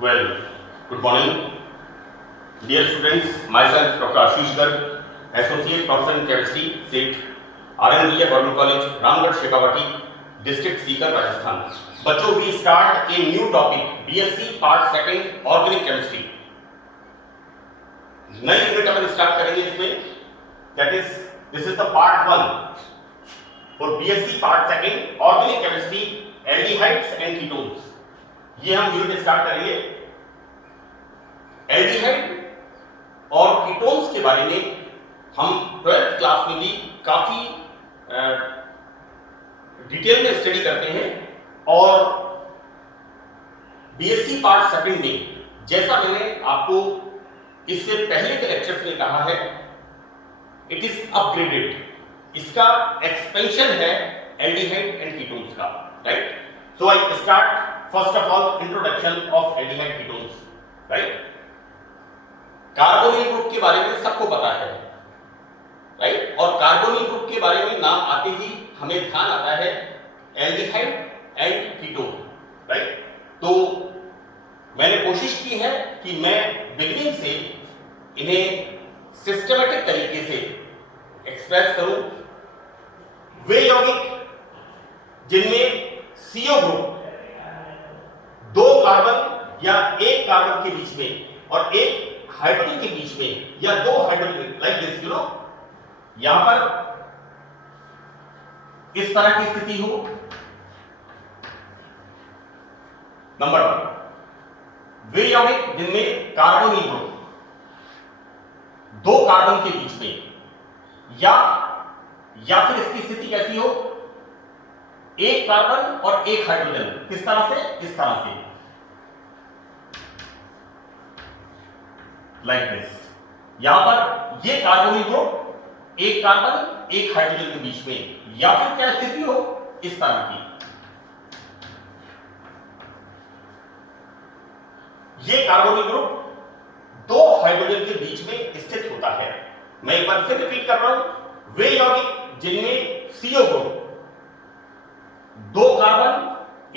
Well, good morning, dear students. Myself, Dr. Ashish Garg, Associate Professor in Chemistry, SIT, RNBA Government College, Ramgarh, Shekhawati, District Sikar, Rajasthan. बच्चों, we start a new topic, BSc Part 2 Organic Chemistry. नई unit अपन start करेंगे इसमें. That is, this is the Part 1 for BSc Part 2 Organic Chemistry, Aldehydes and Ketones. ये हम unit start करेंगे. Aldehyde और ketones के बारे में हम 12th क्लास में भी काफी डिटेल में स्टडी करते हैं और बीएससी पार्ट 2 में, जैसा मैंने आपको इससे पहले के लेक्चर्स में कहा है, इट इज अपग्रेडेड. इसका एक्सपेंशन है एल्डिहाइड एंड कीटोन्स का, right? So I start first of all introduction of aldehyde ketones, right? Carbonyl group के बारे में सबको पता है, राइट? और कार्बोनिल ग्रुप के बारे में नाम आते ही हमें ध्यान आता है एल्डिहाइड एंड कीटोन, राइट? तो मैंने कोशिश की है कि मैं बिगिनिंग से इन्हें सिस्टमैटिक तरीके से एक्सप्रेस करूं. वे यौगिक जिनमें CO ग्रुप दो कार्बन या एक कार्बन के बीच में और एक हाइड्रोजन के बीच में या दो hydrogen, like this, you know, यहां पर इस तरह की स्थिति हो. नंबर 1, वे यौगिक जिनमें कार्बोनिल ग्रुप दो कार्बन के बीच में या फिर इसकी स्थिति कैसी हो, एक कार्बन और एक हाइड्रोजन. किस तरह से? इस तरह से, लाइक दिस. यहां पर ये कार्बोनिल ग्रुप एक कार्बन एक हाइड्रोजन के बीच में, या फिर क्या स्थिति हो, इस तरह की. ये कार्बोनिल ग्रुप दो हाइड्रोजन के बीच में स्थित होता है. मैं एक बार फिर रिपीट कर रहा हूं. वे यौगिक जिनमें CO ग्रुप दो कार्बन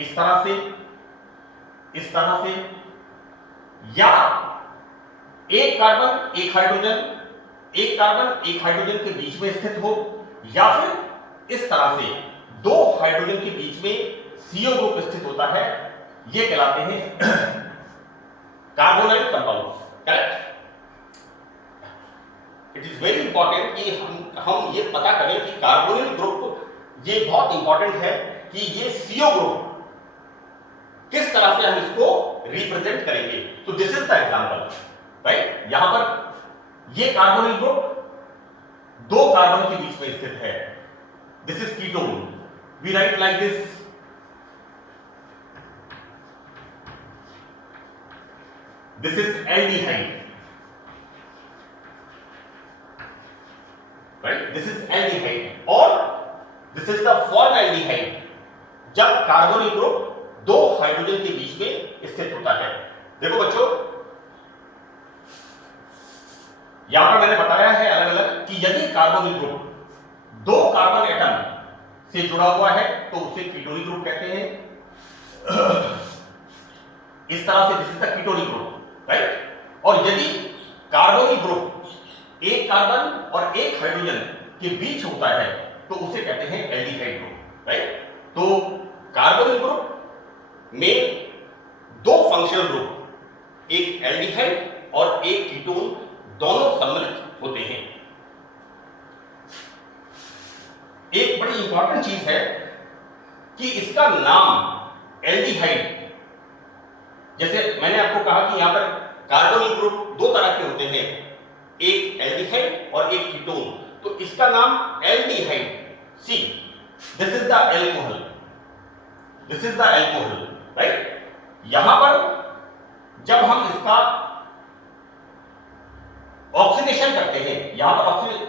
इस तरह से, या एक कार्बन एक हाइड्रोजन के बीच में स्थित हो, या फिर इस तरह से दो हाइड्रोजन के बीच में CO ग्रुप स्थित होता है, ये कहलाते हैं carbonyl compounds, correct? It is very important कि हम ये पता करें कि कार्बोनिल ग्रुप, ये बहुत इंपॉर्टेंट है कि ये CO ग्रुप किस तरह से हम इसको रिप्रेजेंट करेंगे. तो this is the example, right? यहां पर ये कार्बोनिल ग्रुप दो कार्बन के बीच में स्थित है. This is ketone. We write like this. This is aldehyde, right? This is aldehyde. और दिस इज द फॉर्मल्डिहाइड, जब कार्बोनिल ग्रुप दो हाइड्रोजन के बीच में स्थित होता है. देखो बच्चों, यहां पर मैंने बताया है अलग अलग कि यदि कार्बोनिल ग्रुप दो कार्बन एटम से जुड़ा हुआ है तो उसे कीटोनिक ग्रुप कहते हैं. इस तरह से this is the ketonic group, right? और यदि कार्बोनिल ग्रुप एक कार्बन और एक हाइड्रोजन के बीच होता है तो उसे कहते हैं एल्डिहाइड ग्रुप, राइट? तो कार्बोनिल ग्रुप में दो फंक्शनल ग्रुप, एक एल्डिहाइड और एक कीटोन, दोनों सम्मिलित होते हैं. एक बड़ी इंपॉर्टेंट चीज है कि इसका नाम एल्डिहाइड, जैसे मैंने आपको कहा कि यहां पर कार्बोनिल ग्रुप दो तरह के होते हैं, एक एल्डिहाइड और एक कीटोन. तो इसका नाम aldehyde. See, this is the alcohol, right? यहां पर जब हम इसका ऑक्सीडेशन करते हैं, यहां पर ऑक्सीडेशन,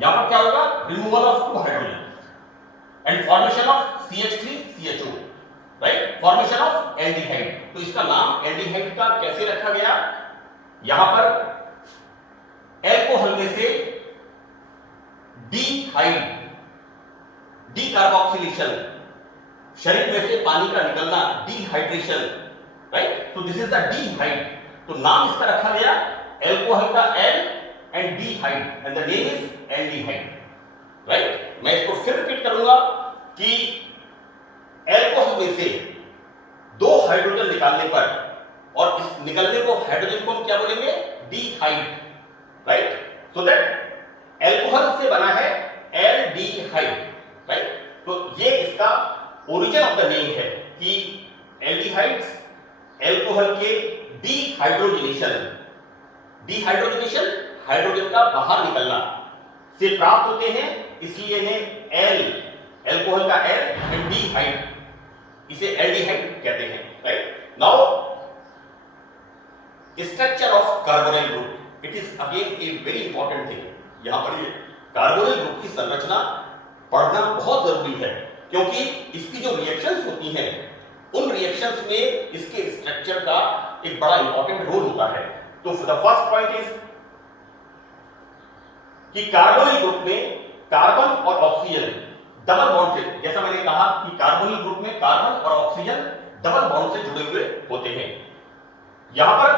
यहां पर क्या होगा, removal of two hydrogen and formation of CH3CHO, right? Formation of aldehyde. तो इसका नाम एल्डिहाइड का कैसे रखा गया? यहां पर एल्कोहल में से डी कार्बोक्सिलेशन, शरीर में से पानी का निकलना, डिहाइड्रेशन, राइट। तो दिस इज द डीहाइड, तो नाम इसका रखा गया एल्कोहल का L and dehyd and the name is aldehyde, right. मैं इसको फिर रिपीट करूंगा कि एल्कोहल में से दो हाइड्रोजन निकालने पर, और इस निकलने को हाइड्रोजन को हम क्या बोलेंगे, डीहाइड, राइट। सो दैट एल्कोहल से बना है एल्डिहाइड, राइट। तो ये इसका ओरिजिन ऑफ द नेम है कि एल्डिहाइड्स एल्कोहल के डीहाइड्रोजनेशन, डीहाइड्रोजनेशन हाइड्रोजन का बाहर निकलना से प्राप्त होते हैं, इसलिए इन्हें एल, एल्कोहल का एल एंड डीहाइड, इसे एल्डिहाइड कहते हैं, right. Now structure of carbonyl group, it is again a very important thing. यहां पर ये कार्बोनिल ग्रुप की संरचना पढ़ना बहुत जरूरी है, क्योंकि इसकी जो रिएक्शंस होती हैं उन रिएक्शंस में इसके स्ट्रक्चर का एक बड़ा इंपॉर्टेंट रोल होता है। तो द फर्स्ट पॉइंट इज कि कार्बोनिल ग्रुप में कार्बन और ऑक्सीजन डबल बॉन्ड से, जैसा मैंने कहा कि कार्बोनिल ग्रुप में कार्बन और ऑक्सीजन डबल बॉन्ड से जुड़े हुए होते हैं। यहां पर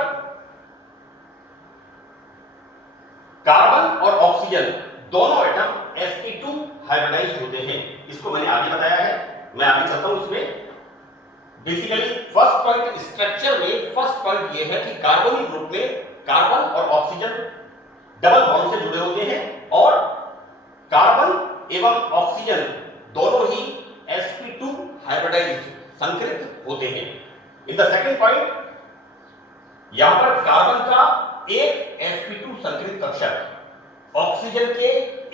कार्बन और ऑक्सीजन दोनों एटम sp2 हाइब्रिडाइज्ड होते हैं, इसको मैंने आगे बताया है, मैं आगे चलता हूं इसमें। बेसिकली फर्स्ट पॉइंट स्ट्रक्चर में फर्स्ट पॉइंट ये है कि कार्बोनिल ग्रुप में कार्बन और ऑक्सीजन डबल बॉन्ड से जुड़े होते हैं और कार्बन एवं ऑक्सीजन दोनों ही sp2 हाइब्रिडाइज्ड संकरित होते हैं। इन द सेकंड पॉइंट, यहां पर कार्बन का एक sp2 संकरित कक्षक ऑक्सीजन के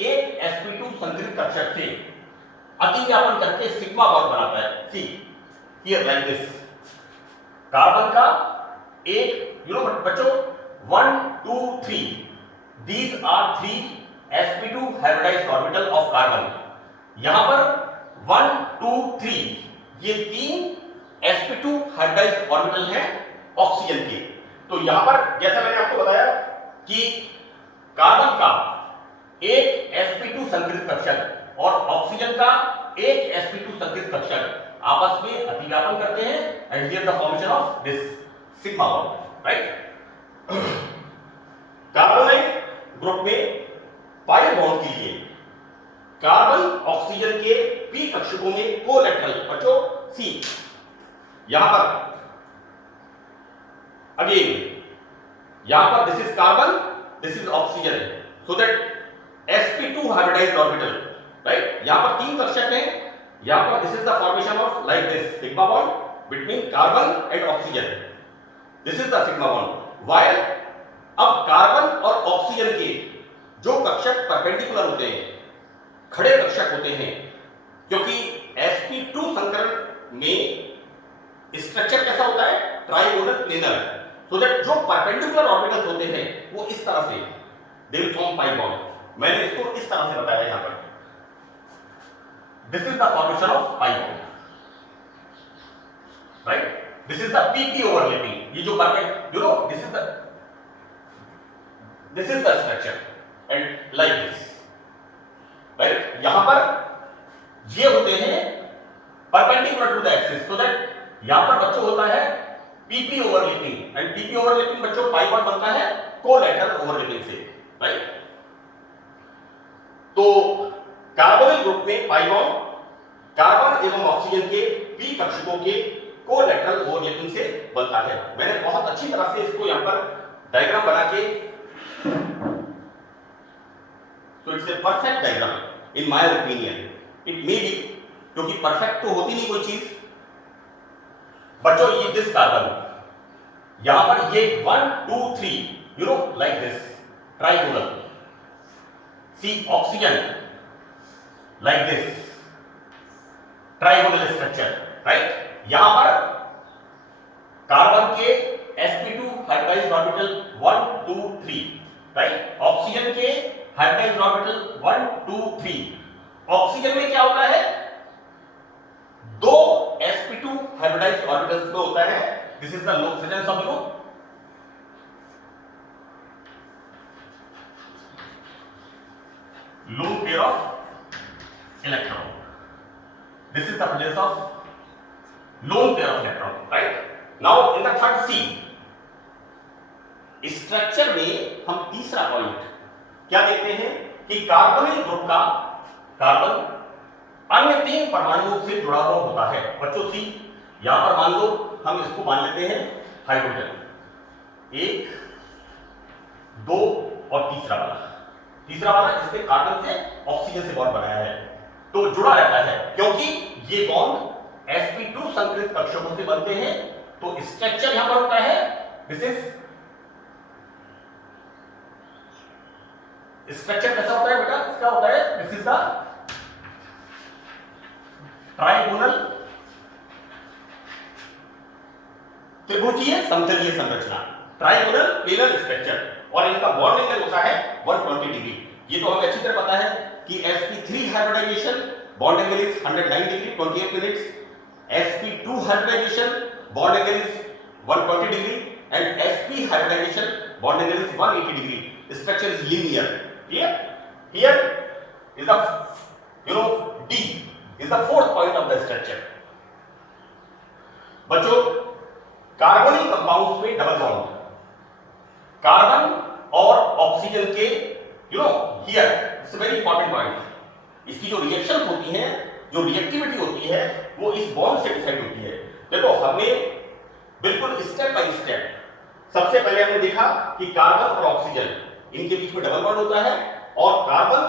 एक sp2 संकरित कक्षक से अतिव्यापन करके सिग्मा बॉन्ड बनाता है। See here like this, carbon का एक, यू नो बच्चों, 1 2 3, these are 3 sp2 hybridized orbital of carbon। यहां पर 1 2 3 ये 3 sp2 hybridized orbital हैं ऑक्सीजन के। तो यहां पर जैसा मैंने आपको बताया कि कार्बन का एक sp2 संकरित कक्षक और ऑक्सीजन का एक sp2 संकरित कक्षक आपस में अतिव्यापन करते हैं and here the formation of this sigma bond, right. Carbonyl group में पाई बॉन्ड के लिए कार्बन ऑक्सीजन के p कक्षकों में कोलैटरल, बच्चों सी यहां पर अगेन, यहां पर this is carbon, this is oxygen, so that sp2 hybridized orbital, right. यहां पर 3 कक्षक हैं, यहां पर this is the formation of like this sigma bond between carbon and oxygen, this is the sigma bond. While अब carbon और oxygen के जो कक्षक perpendicular होते हैं, खड़े कक्षक होते हैं, क्योंकि sp2 संकरण में स्ट्रक्चर कैसा होता है, ट्राइगोनल प्लेनर, सो दैट जो परपेंडिकुलर ऑर्बिटल्स होते हैं वो इस तरह से they will form pi bond. मैंने इसको इस तरह से बताया यहां पर, this is the formation of pi bond, right. This is the pp overlapping, ये जो perpendicular, you know this is the structure and like this, right. यहां पर ये होते हैं perpendicular to the axis, so that यहां पर बच्चों होता है pp overlapping and pp overlapping बच्चों पाई बॉन्ड बनता है कोलैटरल ओवरलैपिंग से, राइट। तो कार्बोनिल ग्रुप में पाई बॉन्ड कार्बन एवं ऑक्सीजन के p कक्षकों के कोलैटरल ओवरलैपिंग से बनता है। मैंने बहुत अच्छी तरह से इसको यहां पर डायग्राम बना के, so it's a perfect diagram in my opinion, it may be, क्योंकि परफेक्ट तो होती नहीं कोई चीज। बच्चों ये दिस कार्बन, यहां पर ये 1 2 3, you know like this trigonal, see oxygen like this trigonal structure, right. यहां पर कार्बन के sp2 hybridized orbital 1 2 3, right. Oxygen के हाइब्रिडाइज्ड ऑर्बिटल 1 2 3। ऑक्सीजन में क्या होता है, 2 sp2 हाइब्रिडाइज्ड ऑर्बिटल्स में होता है, this is the loan presence of group, lone pair of electron, this is the presence of lone pair of electron, right। Now in the third C, structure में हम तीसरा पॉइंट क्या देखते हैं कि कार्बोनिल ग्रुप का कार्बन अन्य 3 परमाणुओं से जुड़ा हुआ होता है। बच्चों सी, यहां पर मान लो हम इसको मान लेते हैं हाइड्रोजन, 1, 2 और तीसरा वाला इससे कार्बन से ऑक्सीजन से बॉन्ड बनाया है, तो जुड़ा रहता है क्योंकि ये बॉन्ड sp2 संकरित कक्षकों से बनते हैं। तो स्ट्रक्चर यहां पर होता है, दिस इज स्ट्रक्चर कैसा होता है बेटा, इसका होता है, दिस इज द ट्राइगोनल त्रिभुजीय समतलीय संरचना, ट्राइगोनल प्लेनर स्ट्रक्चर, और इनका बॉन्ड एंगल होता है 120 डिग्री। ये तो हमें अच्छी तरह पता है कि sp3 hybridization bond angle is 109 degree 28 minutes, sp2 hybridization bond angle is 120 degree and sp hybridization bond angle is 180 degree. Structure is linear. Here is the, D is the fourth point of the structure. बच्चों, कार्बनिक compounds में double bond, carbon और oxygen के, here it's a very important point. इसकी जो reaction होती हैं, जो रिएक्टिविटी होती है, वो इस बॉन्ड से डिसाइड होती है। देखो, हमने बिल्कुल स्टेप बाय स्टेप सबसे पहले हमने देखा कि कार्बन और ऑक्सीजन इनके बीच में डबल बॉन्ड होता है और कार्बन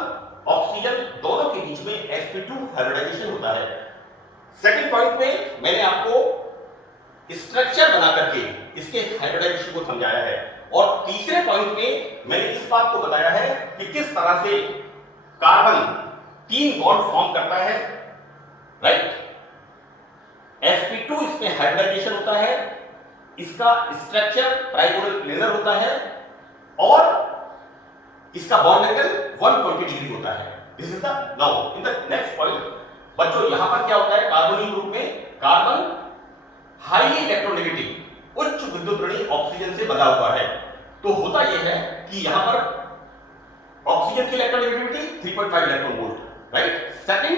ऑक्सीजन दोनों के बीच में sp2 हाइब्रिडाइजेशन होता है। सेकंड पॉइंट में मैंने आपको स्ट्रक्चर बना करके इसके हाइब्रिडाइजेशन को समझाया है, और तीसरे पॉइंट में मैंने इस बात को बताया है कि किस तरह से कार्बन 3 बॉन्ड फॉर्म करता है, राइट। sp2 इसमें हाइब्रिडाइजेशन होता है, इसका स्ट्रक्चर ट्राइगोनल प्लेनर होता है और इसका बॉन्ड एंगल 120 डिग्री होता है। This is the, now in the next point बच्चों, यहां पर क्या होता है, कार्बोनिल ग्रुप में कार्बन हाईली इलेक्ट्रोनेगेटिव उच्च विद्युत ऋणी ऑक्सीजन से बंधा हुआ है। तो होता यह है कि यहां पर ऑक्सीजन की electronegativity 3.5 electron volt, right. Second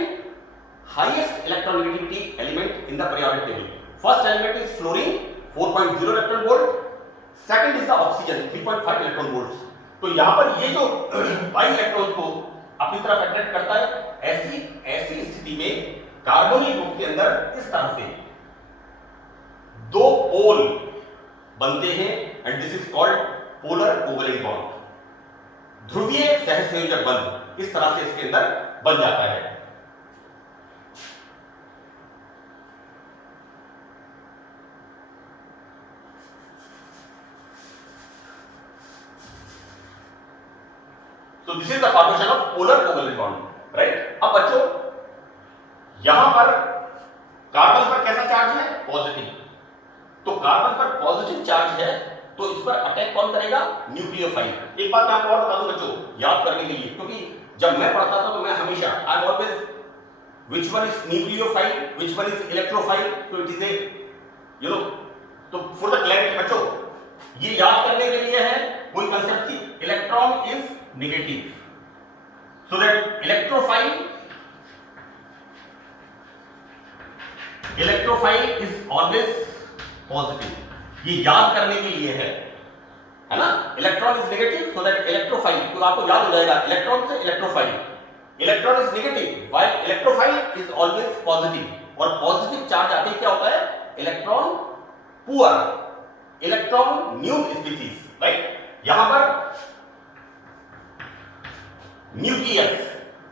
highest electronegativity element in the periodic table, first element is fluorine 4.0 electron volt, second is the oxygen 3.5 electron volt. तो यहां पर ये जो बाई इलेक्ट्रॉन को अपनी तरफ अट्रैक्ट करता है, ऐसी स्थिति में कार्बोनिल ग्रुप के अंदर इस तरह से 2 पोल बनते हैं and this is called polar covalent bond. ध्रुवीय सहसंयोजक बंध इस तरह से इसके अंदर बन जाता है। So this is the formation of polar covalent bond, right? अब बच्चों, यहां पर कार्बन पर कैसा चार्ज है, पॉजिटिव। तो कार्बन पर पॉजिटिव चार्ज है, तो इस पर अटैक कौन करेगा, न्यूक्लियोफाइल। एक बात मैं आपको और बता दूं बच्चों, याद करने के लिए, क्योंकि जब मैं पढ़ता था तो मैं हमेशा I am always which one is nucleophile, which one is electrophile, तो इट इज ए तो फॉर द क्लैरिटी बच्चों, ये याद करने के लिए है कोई कंसेप्ट की, electron is negative, so that electrophile is always positive। ये याद करने के लिए है ना, electron is negative so that electrophile, तो आपको याद हो जाएगा इलेक्ट्रॉन से electrophile, electron is negative while electrophile is always positive, और पॉजिटिव चार्ज आते ही क्या होता है, electron poor, electron new species, right. यहां पर nucleus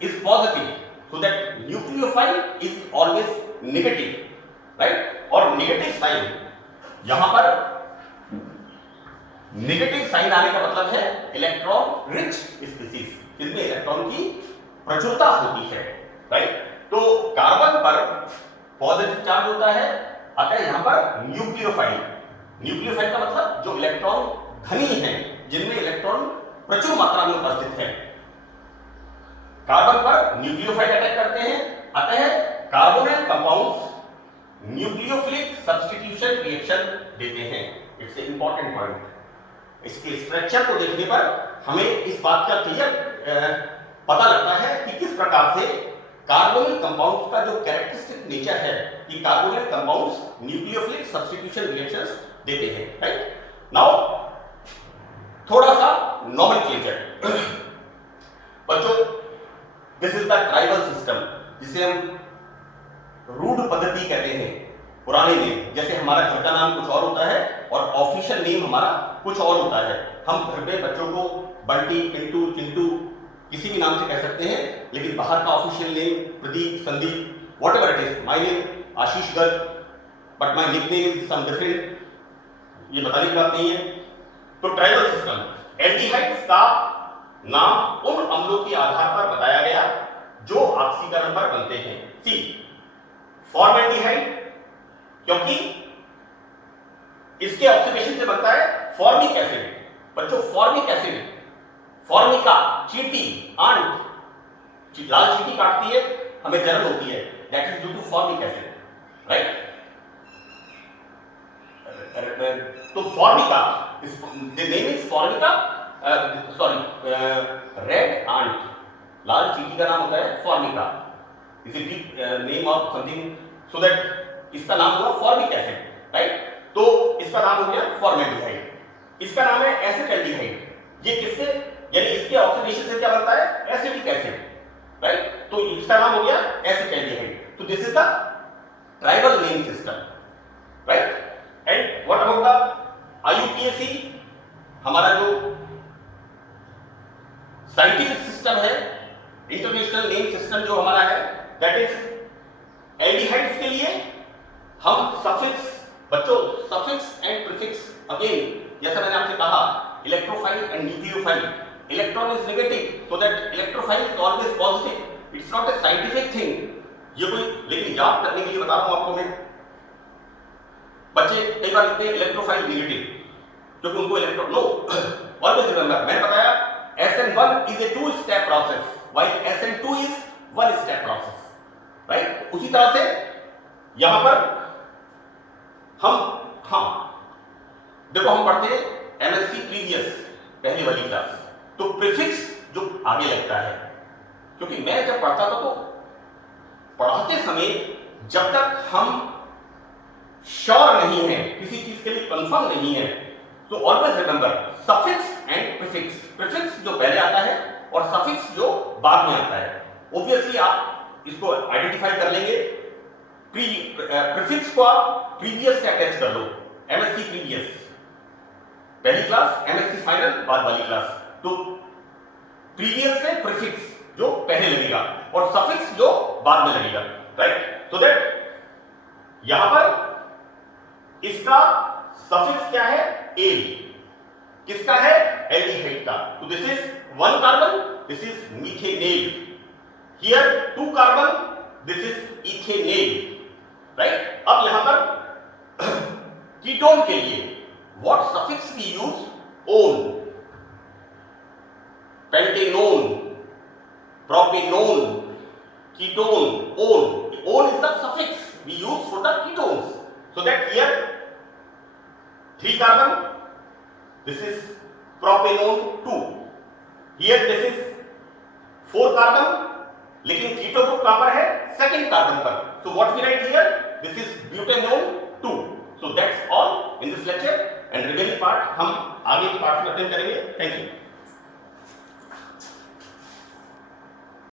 is positive so that nucleophile is always negative, right। और नेगेटिव साइन, यहां पर नेगेटिव साइन आने का मतलब है इलेक्ट्रॉन रिच स्पीसीज, जिनमें इलेक्ट्रॉन की प्रचुरता होती है, राइट। तो कार्बन पर पॉजिटिव चार्ज होता है, अतः यहां पर न्यूक्लियोफाइल, न्यूक्लियोफाइल का मतलब जो इलेक्ट्रॉन धनी है, जिनमें इलेक्ट्रॉन प्रचुर मात्रा में उपस्थित है, कार्बन पर न्यूक्लियोफाइल अटैक करते हैं, अतः carbonyl compounds nucleophilic substitution reaction देते हैं। It's a important point. इसके स्ट्रक्चर को देखने पर हमें इस बात का क्लियर पता लगता है कि किस प्रकार से कार्बोनिल कंपाउंड्स का जो कैरेक्टरिस्टिक नेचर है कि carbonyl compounds nucleophilic substitution reactions देते हैं, राइट। नाउ थोड़ा सा नॉमेनक्लेचर बच्चों, this is the tribal system, जिसे हम रूढ़ पद्धति कहते हैं, पुराने नेम। जैसे हमारा घर का नाम कुछ और होता है और ऑफिशियल नेम हमारा कुछ और होता है। हम घर पे बच्चों को बंटी, पिंटू, चिंटू किसी भी नाम से कह सकते हैं, लेकिन बाहर का official name Pradeep, Sandeep, whatever it is, my name Ashish Garg, but my nickname is some different, ये बताने की बात नहीं है। तो ट्राइबल सिस्टम, एल्डिहाइड्स का नाम उन अम्लों के आधार पर बताया गया जो ऑक्सीकरण पर बनते हैं। सी फॉर्मेल्डिहाइड, क्योंकि इसके ऑक्सीडेशन से बनता है फॉर्मिक एसिड। बच्चों फॉर्मिक एसिड, फॉर्मिका, चींटी, आंट, लाल चींटी काटती है, हमें जलन होती है, that is due to formic acid, right. तो formica, the name is formica, sorry red ant, लाल चींटी का नाम होता है formica, is it name of something, so that इसका नाम हुआ फॉर्मिक एसिड, राइट। तो इसका नाम हो गया फॉर्मेल्डिहाइड। इसका नाम है एसिटाल्डिहाइड। ये किससे, यानी इसके ऑक्सीडेशन से क्या बनता है, एसिटिक एसिड, राइट। तो इसका नाम हो गया एसिटाल्डिहाइड। तो this is the tribal name system, right. And what about the IUPAC, हमारा जो साइंटिफिक सिस्टम है, इंटरनेशनल नेम सिस्टम जो हमारा है, दैट इज एल्डिहाइड्स के लिए हम सफिक्स, बच्चों सफिक्स एंड प्रीफिक्स, अगेन जैसा मैंने आपसे कहा, electrophile and nucleophile, electron is negative so that electrophile is always positive, it's not a scientific thing, ये कोई, लेकिन याद करने के लिए बता रहा हूं आपको मैं। बच्चे कई बार लिखते हैं इलेक्ट्रोफाइल नेगेटिव, क्योंकि उनको इलेक्ट्रॉन, नो, ऑलवेज रिमेंबर, मैंने बताया SN1 is a 2-step process while SN2 is 1-step process, right। उसी तरह से यहां पर हम, हाँ देखो, हम पढ़ते हैं MSc प्रीवियस, पहली वाली क्लास, तो प्रीफिक्स जो आगे लगता है, क्योंकि मैं जब पढ़ता था तो पढ़ाते समय जब तक हम श्योर नहीं है, किसी चीज के लिए कंफर्म नहीं है, तो always remember suffix and prefix. Prefix जो पहले आता है और सफिक्स जो बाद में आता है। ऑब्वियसली आप इसको आइडेंटिफाई कर लेंगे, प्रीफिक्स को आप प्रीवियस से अटैच कर लो, MSc प्रीवियस पहली क्लास, MSc फाइनल बाद वाली क्लास, तो प्रीवियस से प्रीफिक्स जो पहले लगेगा और सफिक्स जो बाद में लगेगा, राइट। सो दैट यहां पर इसका सफिक्स क्या है, एल, किसका है, एल्डिहाइड का। तो this is 1 carbon, this is methanal, here 2 carbon, this is ethanal, right. अब यहां पर कीटोन के लिए what suffix we use, one, pentanone, propanone, ketone, one is the suffix we use for the ketones, so that here 3 carbon, this is propanone 2, here this is 4 carbon, लेकिन keto group कहां पर है, second carbon पर, so what we write here, this is butanone 2. So that's all in this lecture, and remaining part हम आगे के part में attend करेंगे। Thank you.